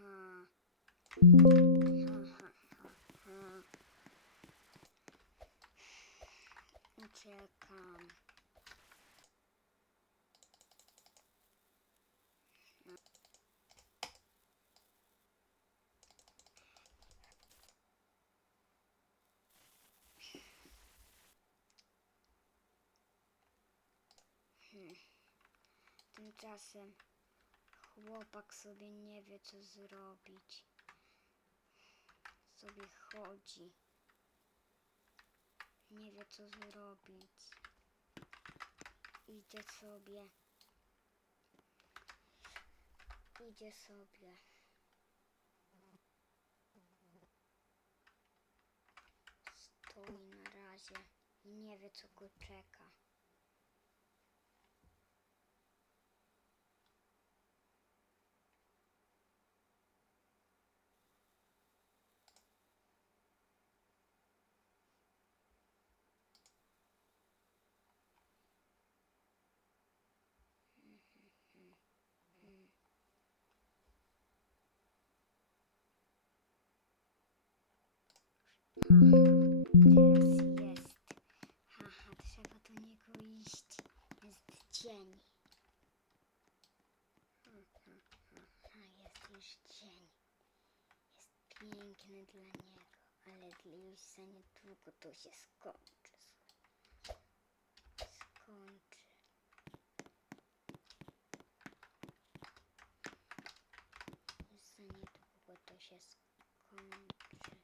Hmm. Uciekam. Hmm chłopak sobie nie wie co zrobić. Sobie chodzi. Nie wie co zrobić. Idzie sobie. Idzie sobie. Stoi na razie nie wie co go czeka. nasz jest piękny dla niego, ale dla Jusia niedługo to się skończy. Skończy. Jusia niedługo to się skończy.